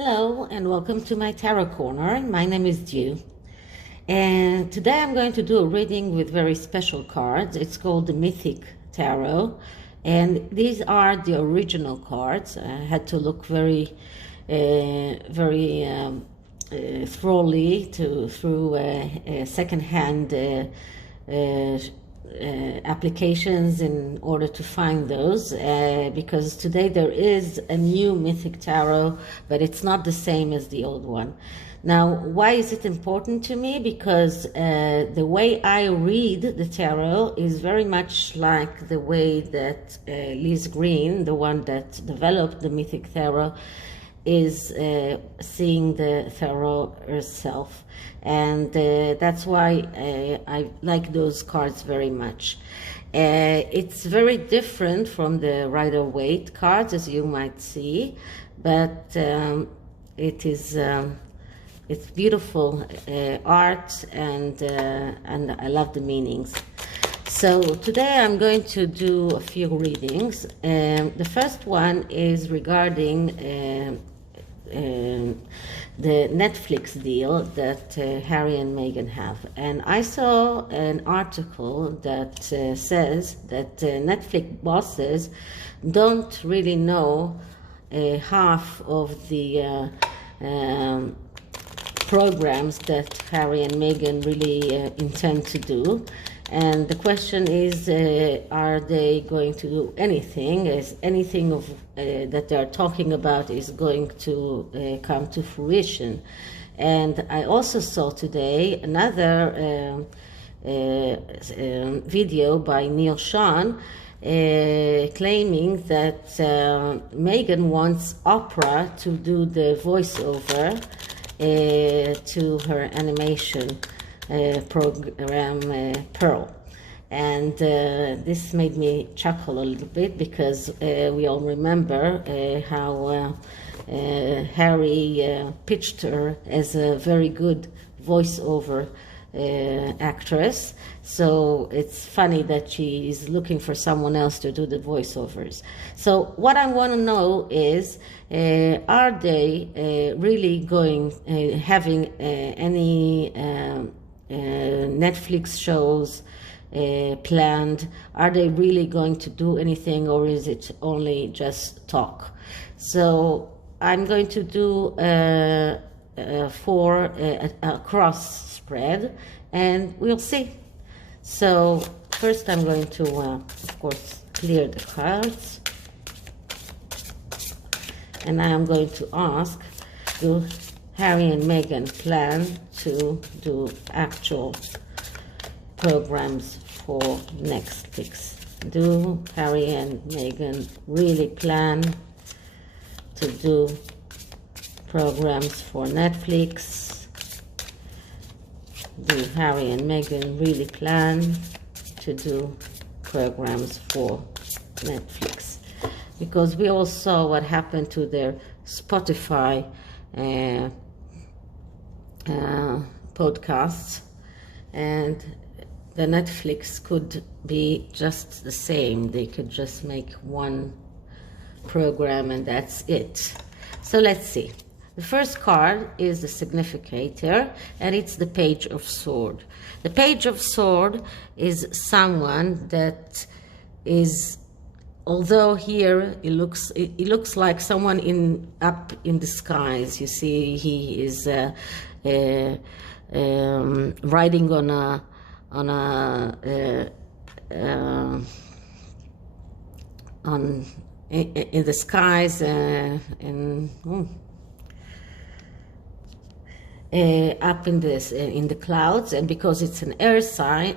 Hello and welcome to my tarot corner. My name is Dew, and today I'm going to do a reading with very special cards. It's called the Mythic Tarot, and these are the original cards. I had to look very thoroughly through second-hand applications in order to find those, because today there is a new Mythic Tarot, but it's not the same as the old one. Now, why is it important to me? Because the way I read the tarot is very much like the way that Liz Green, the one that developed the Mythic Tarot, is seeing the tarot herself, and that's why I like those cards very much. It's very different from the Rider-Waite cards, as you might see, but it's beautiful art, and I love the meanings. So today I'm going to do a few readings. The first one is regarding the Netflix deal that Harry and Meghan have. And I saw an article that says that Netflix bosses don't really know half of the programs that Harry and Meghan really intend to do. And the question is, are they going to do anything? Is anything of that they are talking about is going to come to fruition? And I also saw today another video by Neil Sean claiming that Meghan wants Oprah to do the voiceover to her animation program Pearl. And this made me chuckle a little bit, because we all remember how Harry pitched her as a very good voiceover actress. So it's funny that she is looking for someone else to do the voiceovers. So what I want to know is, are they really going having any Netflix shows planned? Are they really going to do anything, or is it only just talk? So I'm going to do a cross spread, and we'll see. So first I'm going to of course clear the cards, and I am going to ask, do Harry and Meghan plan to do actual programs for Netflix? Do Harry and Meghan really plan to do programs for Netflix? Do Harry and Meghan really plan to do programs for Netflix? Because we all saw what happened to their Spotify podcasts, and the Netflix could be just the same. They could just make one program and that's it. So let's see. The first card is the significator, and it's the Page of Swords. The Page of Swords is someone that is, although here it looks like someone up in the skies. You see, he is riding in the skies, up in the clouds. And because it's an air sign,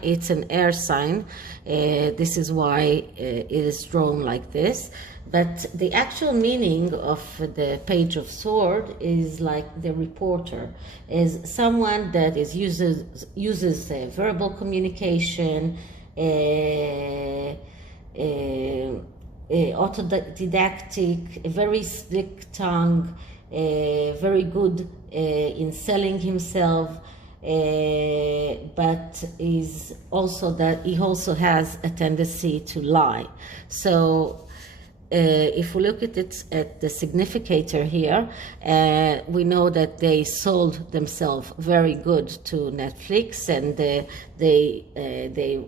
this is why it is drawn like this. But the actual meaning of the Page of Swords is like the reporter, is someone that uses verbal communication, autodidactic, a very slick tongue, very good in selling himself, but he also has a tendency to lie. So if we look at it at the significator here, we know that they sold themselves very good to Netflix, and they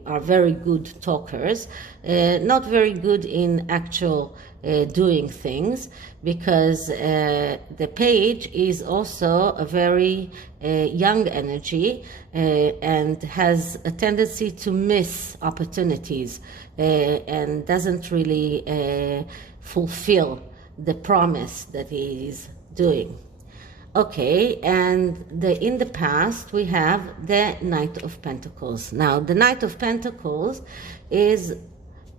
are very good talkers, not very good in actual doing things, because the page is also a very young energy and has a tendency to miss opportunities and doesn't really fulfill the promise that he is doing. Okay, and in the past we have the Knight of Pentacles. Now, the Knight of Pentacles is,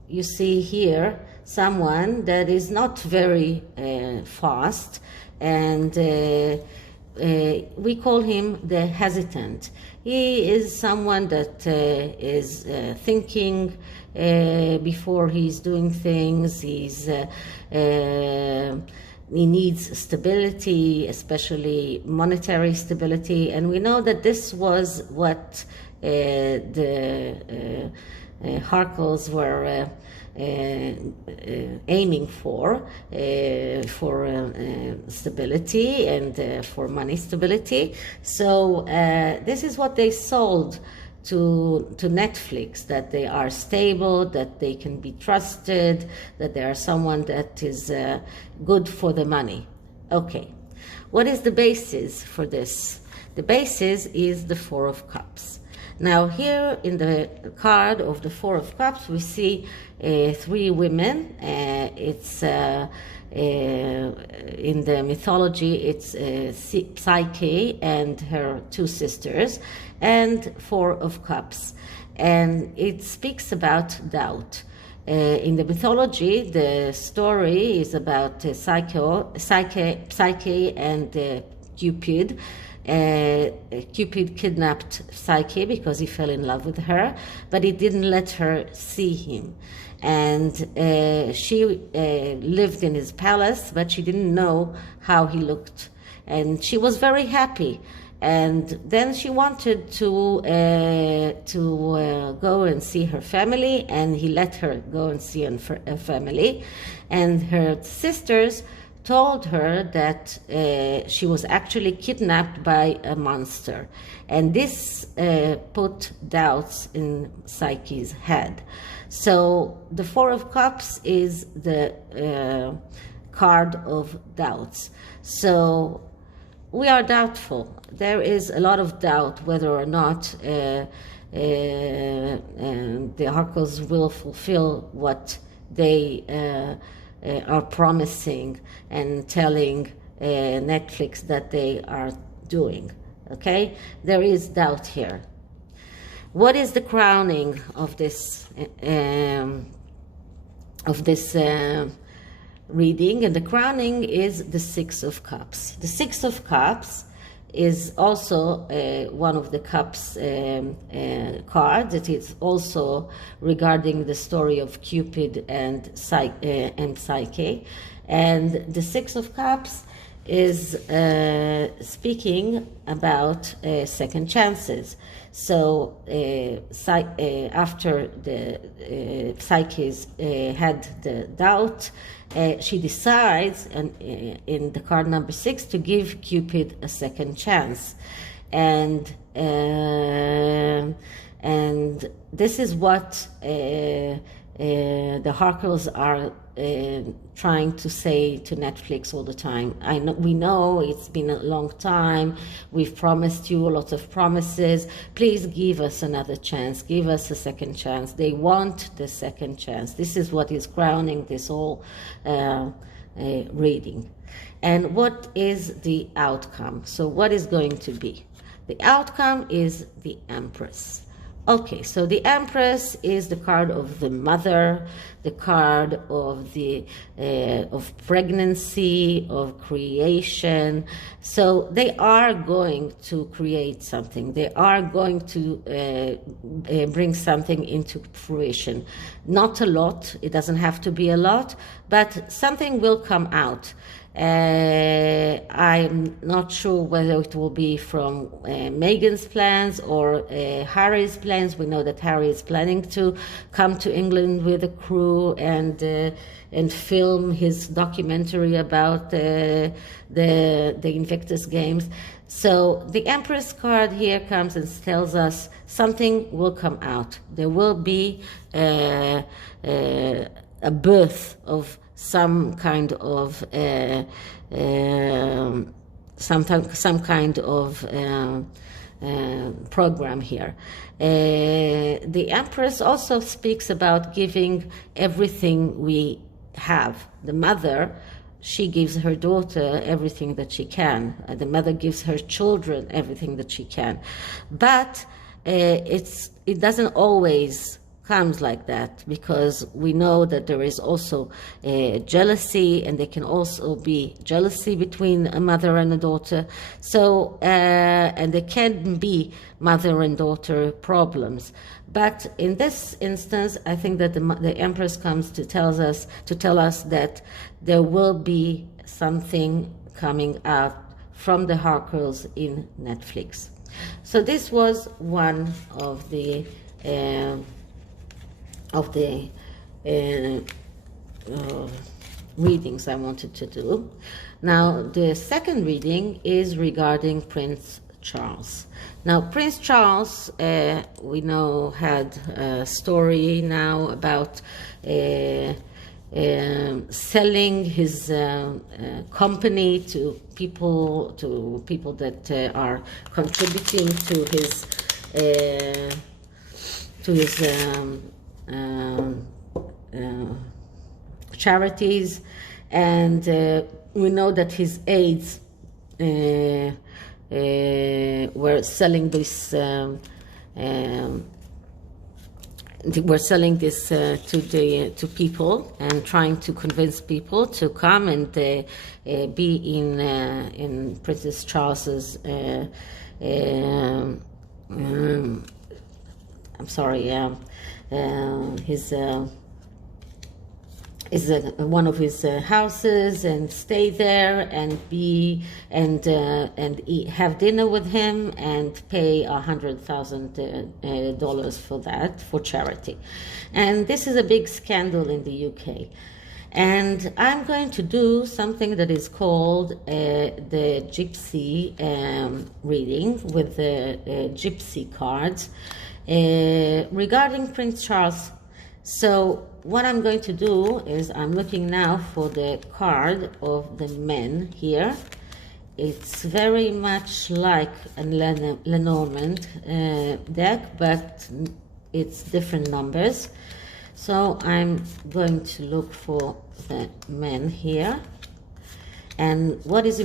you see here, someone that is not very fast, and we call him the hesitant. He is someone that is thinking before he's doing things. He needs stability, especially monetary stability, and we know that this was what the harkles were aiming for stability and for money stability. So this is what they sold to Netflix, that they are stable, that they can be trusted, that they are someone that is good for the money. Okay, what is the basis for this? The basis is the Four of Cups. Now, here in the card of the Four of Cups, we see three women. It's in the mythology, it's Psyche and her two sisters, and Four of Cups. And it speaks about doubt. In the mythology, the story is about Psyche and Cupid. Cupid kidnapped Psyche because he fell in love with her, but he didn't let her see him. And she lived in his palace, but she didn't know how he looked. And she was very happy. And then she wanted to go and see her family, and he let her go and see her family. And her sisters told her that she was actually kidnapped by a monster. And this put doubts in Psyche's head. So the Four of Cups is the card of doubts. So we are doubtful. There is a lot of doubt whether or not the harkles will fulfill what they are promising and telling Netflix that they are doing. Okay, there is doubt here. What is the crowning of this reading? And the crowning is the Six of Cups. The Six of Cups is also one of the cups cards. It is also regarding the story of Cupid and Psyche. And the Six of Cups is speaking about second chances. So after the Psyche's had the doubt, she decides, in the card number 6, to give Cupid a second chance, and this is what the harkles are trying to say to Netflix all the time. We know it's been a long time. We've promised you lots of promises. Please give us another chance. Give us a second chance. They want the second chance. This is what is crowning this whole reading. And what is the outcome? So what is going to be? The outcome is the Empress. Okay, so the Empress is the card of the mother, the card of the of pregnancy, of creation. So they are going to create something. They are going to bring something into fruition. Not a lot. It doesn't have to be a lot, but something will come out. I'm not sure whether it will be from Meghan's plans or Harry's plans. We know that Harry is planning to come to England with a crew and film his documentary about the Invictus Games. So the Empress card here comes and tells us something will come out. There will be a birth of some kind of some kind of program here. The Empress also speaks about giving everything we have. The mother, she gives her daughter everything that she can. The mother gives her children everything that she can. But it doesn't always comes like that, because we know that there is also jealousy, and there can also be jealousy between a mother and a daughter. So and there can be mother and daughter problems. But in this instance, I think that the Empress comes to tell us that there will be something coming out from the harkles in Netflix. So this was one of the readings I wanted to do. Now, the second reading is regarding Prince Charles. Now, Prince Charles, we know, had a story now about selling his company to people that are contributing to his charities, and we know that his aides were selling this to people and trying to convince people to come and be in Princess Charles's one of his houses, and stay there and have dinner with him and pay $100,000 for that, for charity. And this is a big scandal in the UK. And I'm going to do something that is called the Gypsy reading with the Gypsy cards regarding Prince Charles. So what I'm going to do is I'm looking now for the card of the men here. It's very much like a Lenormand deck, but it's different numbers. So I'm going to look for the men here. And what is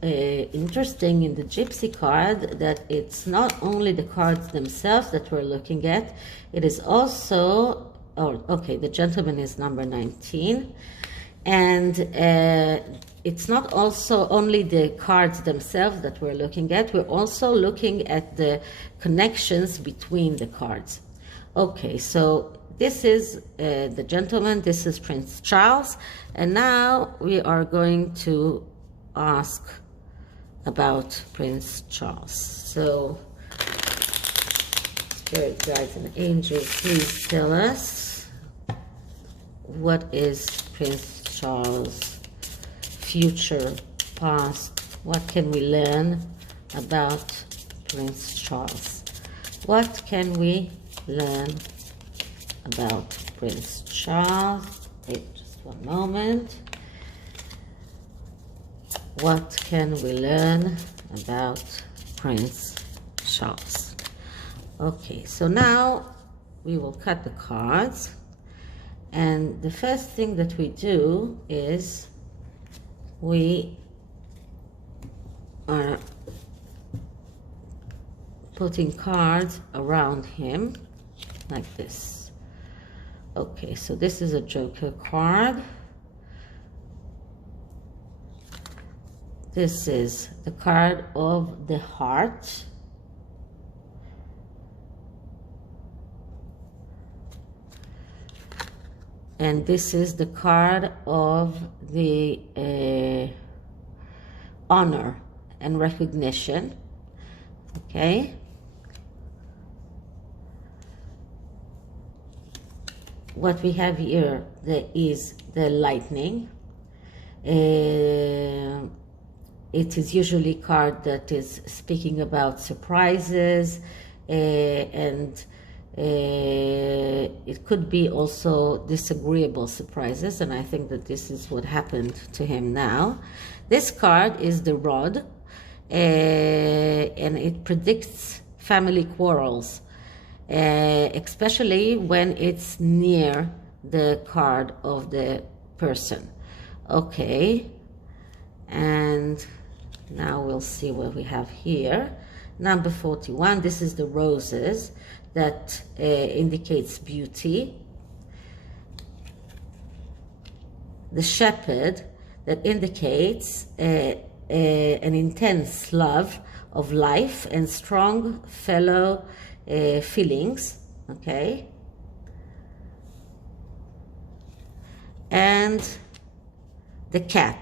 interesting in the Gypsy card, that it's not only the cards themselves that we're looking at, it is also, the gentleman is number 19, and it's not also only the cards themselves that we're looking at, we're also looking at the connections between the cards. Okay, so this is the gentleman, this is Prince Charles, and now we are going to ask about Prince Charles. So, Spirit Guides and Angels, please tell us, what is Prince Charles' future, past? What can we learn about Prince Charles? What can we learn about Prince Charles? Wait just one moment. What can we learn about Prince Charles? Okay, so now we will cut the cards, and the first thing that we do is we are putting cards around him like this. Okay, so this is a Joker card. This is the card of the heart. And this is the card of the honor and recognition. Okay. What we have here is the lightning. It is usually a card that is speaking about surprises, and it could be also disagreeable surprises, and I think that this is what happened to him now. This card is the rod, and it predicts family quarrels, especially when it's near the card of the person. Okay, and now we'll see what we have here. Number 41, this is the roses that indicates beauty. The shepherd that indicates an intense love of life and strong fellow feelings. Okay, and the cat.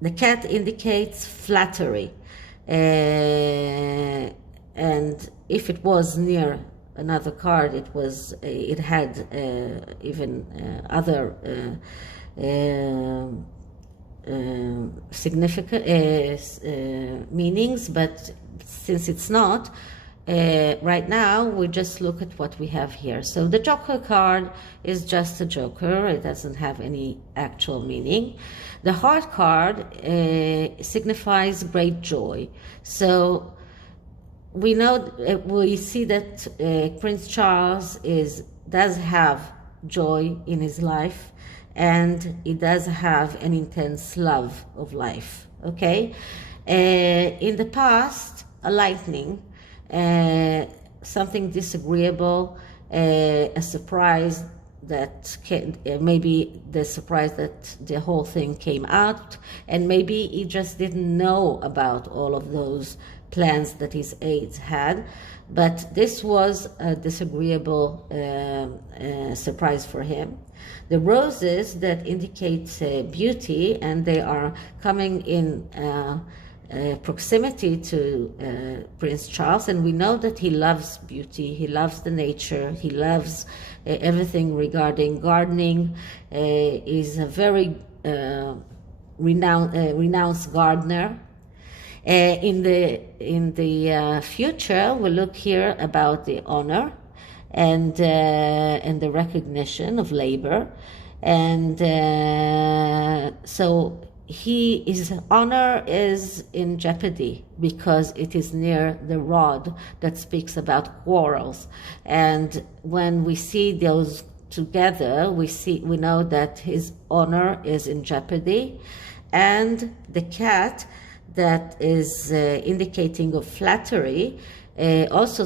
The cat indicates flattery, and if it was near another card, it had even other significant meanings, but since it's not, right now we just look at what we have here. So the Joker card is just a joker. It doesn't have any actual meaning. The heart card signifies great joy. So we know, we see that Prince Charles does have joy in his life, and he does have an intense love of life. Okay, in the past, a lightning, something disagreeable, a surprise that maybe the surprise that the whole thing came out, and maybe he just didn't know about all of those plans that his aides had, but this was a disagreeable surprise for him. The roses that indicate beauty, and they are coming in proximity to Prince Charles, and we know that he loves beauty, he loves the nature, he loves everything regarding gardening. He's a very renounced gardener. In the future, we'll look here about the honor and the recognition of labor, and so his honor is in jeopardy because it is near the rod that speaks about quarrels. And when we see those together, we know that his honor is in jeopardy. And the cat that is indicating of flattery also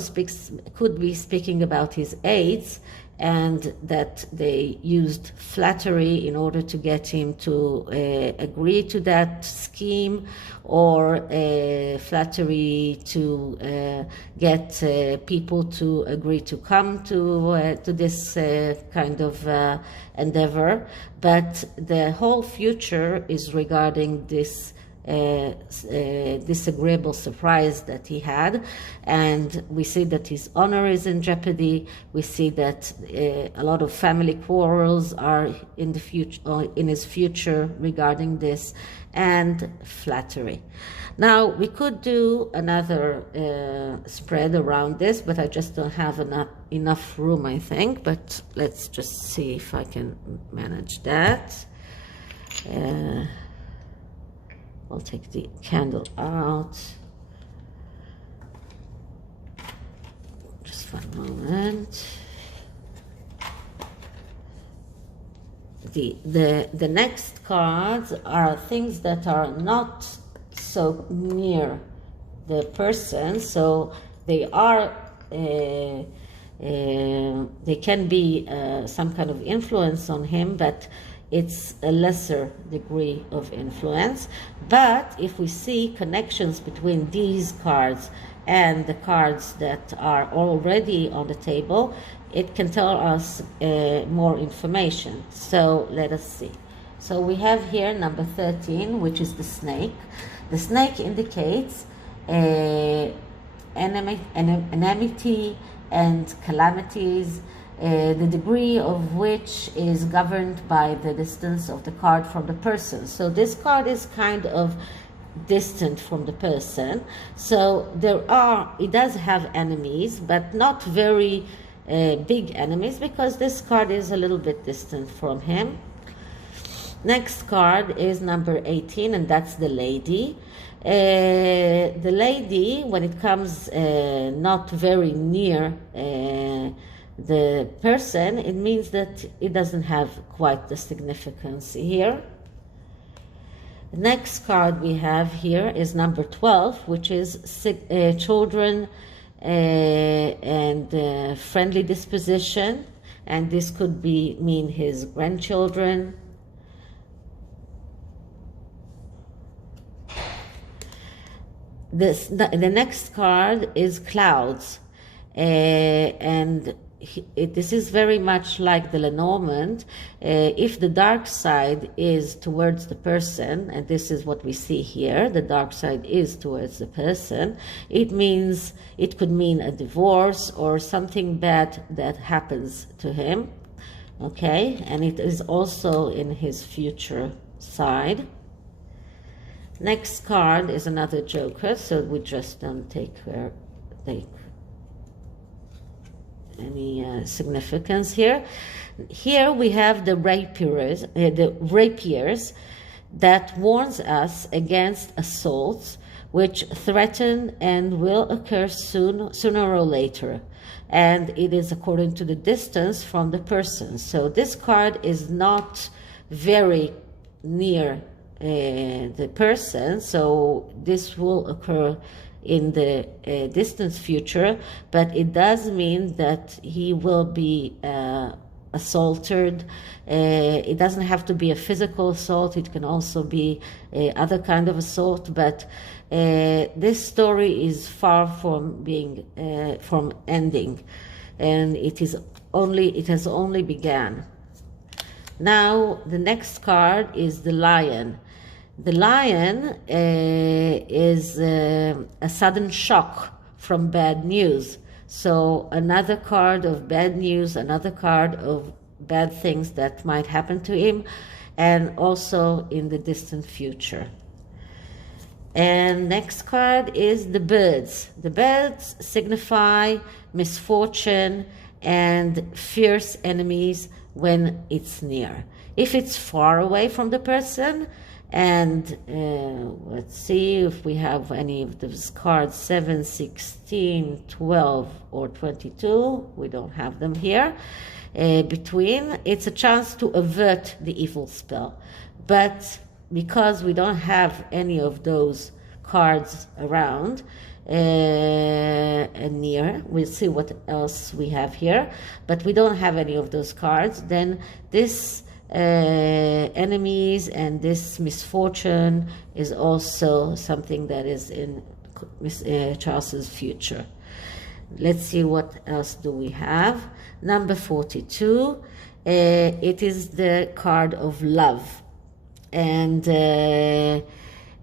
could be speaking about his aides, and that they used flattery in order to get him to agree to that scheme, or flattery to get people to agree to come to this kind of endeavor. But the whole future is regarding this disagreeable surprise that he had, and we see that his honor is in jeopardy. We see that a lot of family quarrels are in the future, in his future, regarding this, and flattery. Now we could do another spread around this, but I just don't have enough room, I think. But let's just see if I can manage that. I'll take the candle out. Just one moment. The next cards are things that are not so near the person, so they are they can be some kind of influence on him, but it's a lesser degree of influence. But if we see connections between these cards and the cards that are already on the table, it can tell us more information. So let us see. So we have here number 13, which is the snake. The snake indicates enmity and calamities, the degree of which is governed by the distance of the card from the person. So this card is kind of distant from the person. So it does have enemies, but not very big enemies, because this card is a little bit distant from him. Next card is number 18, and that's the lady. The lady, when it comes not very near the person, it means that it doesn't have quite the significance here. The next card we have here is number 12, which is children and friendly disposition, and this could mean his grandchildren. The next card is clouds, and this is very much like the Lenormand. If the dark side is towards the person, and this is what we see here, the dark side is towards the person, it could mean a divorce or something bad that happens to him, okay? And it is also in his future side. Next card is another joker, so we just don't take any significance here. Here we have the rapiers that warns us against assaults which threaten and will occur sooner or later, and it is according to the distance from the person. So this card is not very near the person, so this will occur in the distant future, but it does mean that he will be assaulted. It doesn't have to be a physical assault, it can also be other kind of assault, but this story is far from being from ending, and it has only begun. Now the next card is the lion. The lion is a sudden shock from bad news. So another card of bad news, another card of bad things that might happen to him, and also in the distant future. And next card is the birds. The birds signify misfortune and fierce enemies when it's near. If it's far away from the person, and let's see if we have any of those cards, 7, 16, 12, or 22. We don't have them here. Between, it's a chance to avert the evil spell. But because we don't have any of those cards around and near, we'll see what else we have here, but we don't have any of those cards, then this enemies and this misfortune is also something that is in Charles's future. Let's see what else do we have. Number 42, it is the card of love, and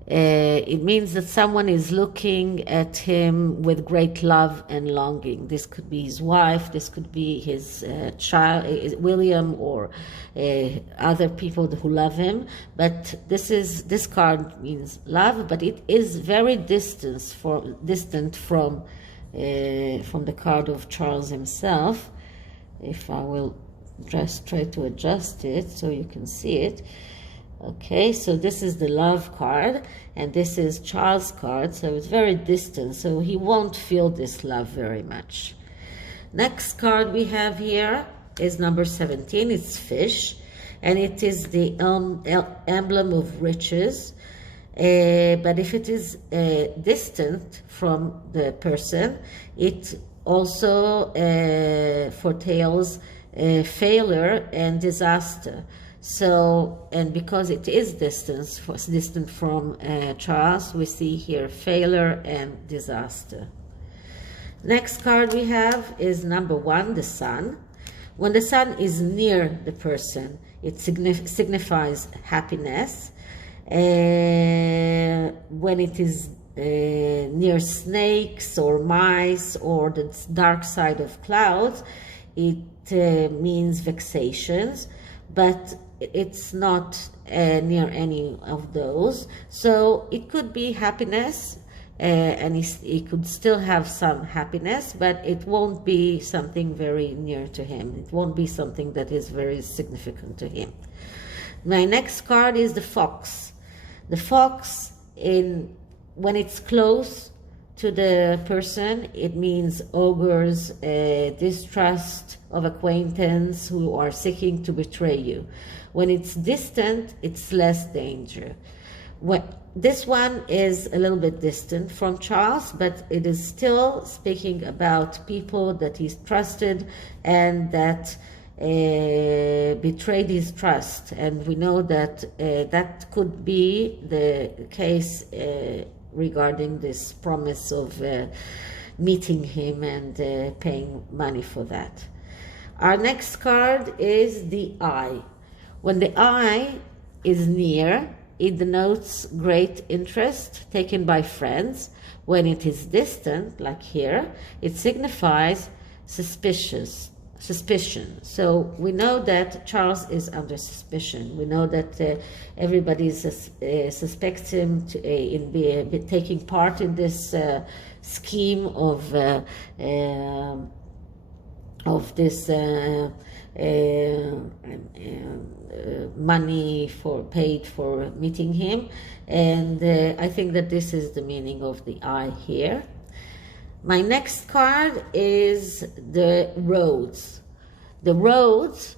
it means that someone is looking at him with great love and longing. This could be his wife, this could be his child, William, or other people who love him. But this card means love, but it is very distant from the card of Charles himself. If I will just try to adjust it so you can see it. Okay, so this is the love card, and this is Charles' card, so it's very distant, so he won't feel this love very much. Next card we have here is number 17, it's fish, and it is the emblem of riches, but if it is distant from the person, it also foretells failure and disaster. So, and because it is distant from Charles, we see here failure and disaster. Next card we have is number 1, the sun. When the sun is near the person, it signifies happiness. When it is near snakes or mice or the dark side of clouds, it means vexations, but it's not near any of those. So it could be happiness, and he could still have some happiness, but it won't be something very near to him. It won't be something that is very significant to him. My next card is the fox. The fox, when it's close to the person, it means ogres, distrust of acquaintance who are seeking to betray you. When it's distant, it's less danger. This one is a little bit distant from Charles, but it is still speaking about people that he's trusted and that betrayed his trust. And we know that that could be the case regarding this promise of meeting him and paying money for that. Our next card is the eye. When the eye is near, it denotes great interest taken by friends. When it is distant, like here, it signifies suspicion. So we know that Charles is under suspicion. We know that everybody suspects him in taking part in this scheme of this money paid for meeting him, and I think that this is the meaning of the eye here. My next card is the roads. The roads,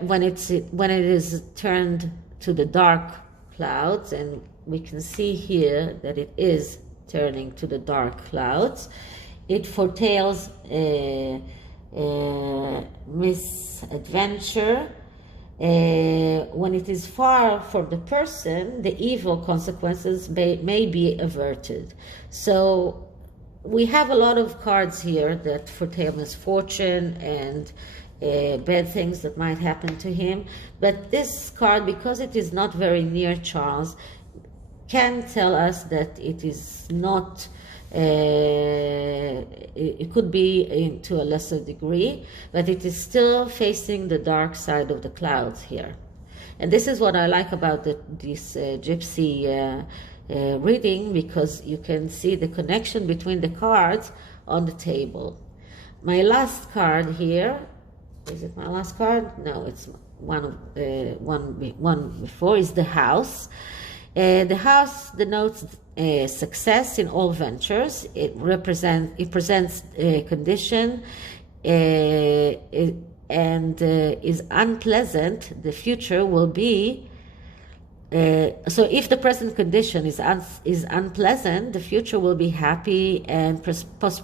when it is turned to the dark clouds, and we can see here that it is turning to the dark clouds, it foretells misadventure. When it is far from the person, the evil consequences may be averted. So we have a lot of cards here that foretell misfortune and bad things that might happen to him. But this card, because it is not very near Charles, can tell us that it is not, it could be to a lesser degree, but it is still facing the dark side of the clouds here. And this is what I like about this gypsy reading, because you can see the connection between the cards on the table. My last card here, is it my last card? No, it's one before, is the house. The house denotes success in all ventures. It presents a condition and is unpleasant. The future will be. So if the present condition is unpleasant, the future will be happy and prosperous.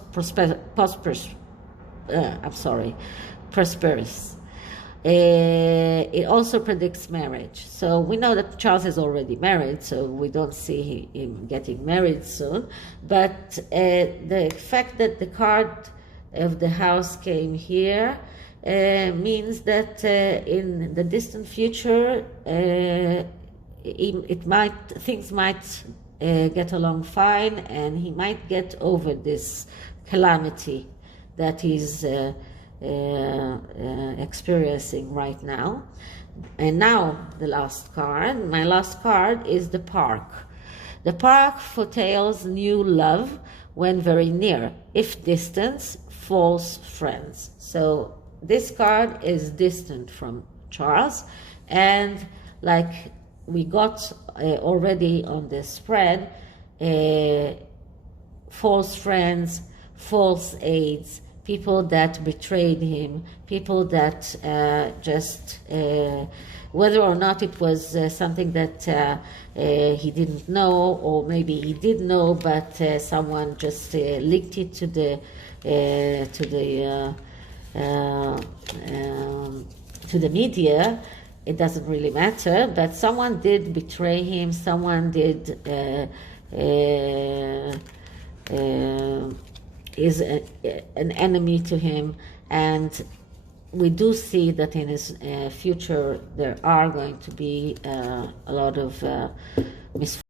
It also predicts marriage. So we know that Charles is already married, so we don't see him getting married soon. But the fact that the card of the house came here means that in the distant future, things might get along fine, and he might get over this calamity that he's experiencing right now. And now the last card. My last card is the park. The park foretells new love when very near. If distance, false friends. So this card is distant from Charles, and like we got already on the spread, false friends, false aids, people that betrayed him, people that just, whether or not it was something that he didn't know, or maybe he did know, but someone just linked it to the media. It doesn't really matter, but someone did betray him, someone did is an enemy to him, and we do see that in his future there are going to be a lot of misfortunes